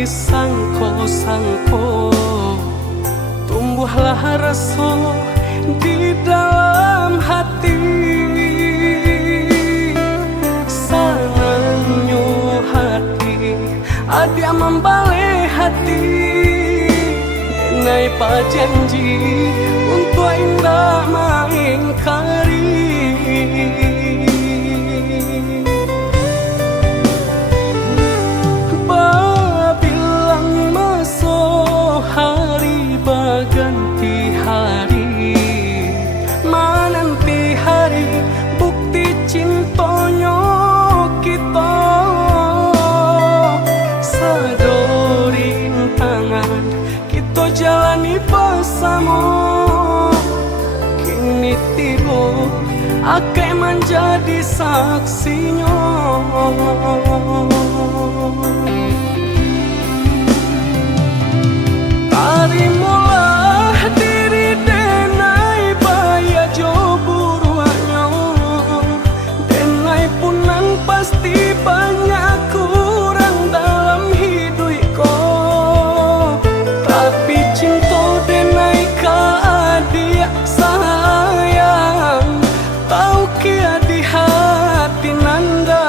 disangko-sangko, tumbuhlah rasa di dalam hati. Sananyo hati ada membalik hati, denai pajanji untuk indah mengingkari. Babilang masuk hari baganti hari, menanti hari bukti cintonyo kita. Sadorin tangan kita jalani bersama, kini tiba akan menjadi saksinya. Tarimulah diri denai baya jo buruannya, denai punan pasti banyak kurang dalam hidupku, tapi cinta denai ka dia sayang, tahu kia di hati nanda.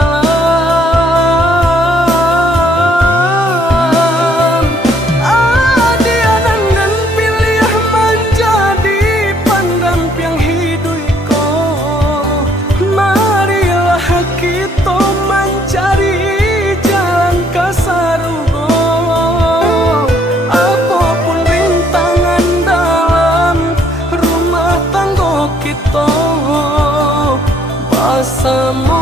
Bersama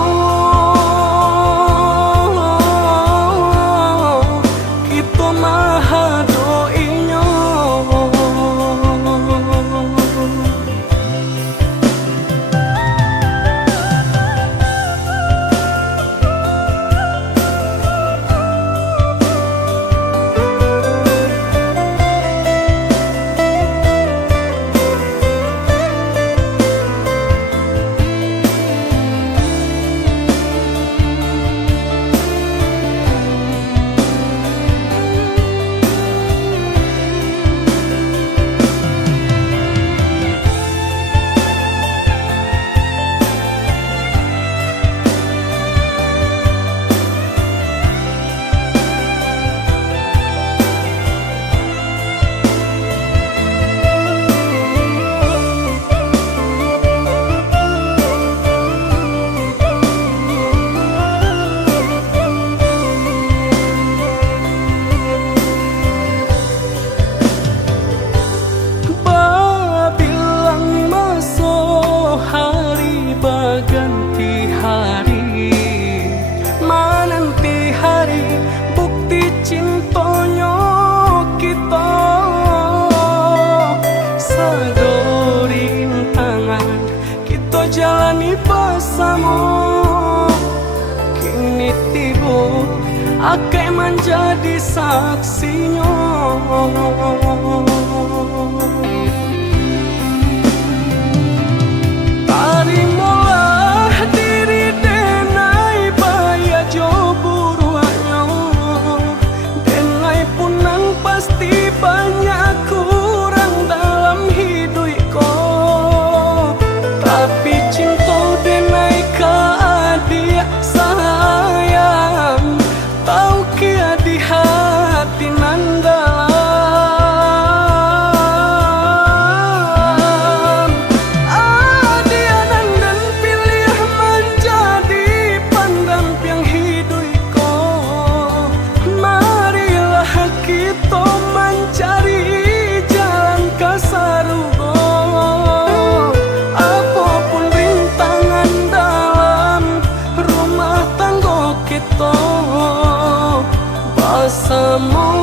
kita maha doinya. Ganti hari, menanti hari bukti cintonyo kita. Sadorin tangan kita jalani bersama, kini tiba akan menjadi saksinya. Tarimulah diri denai baya jo buruannya, denai punan pasti banyak kurang dalam hidupku, tapi cinta denai ka dia sayang, tahu kia di hati nanda. Bersama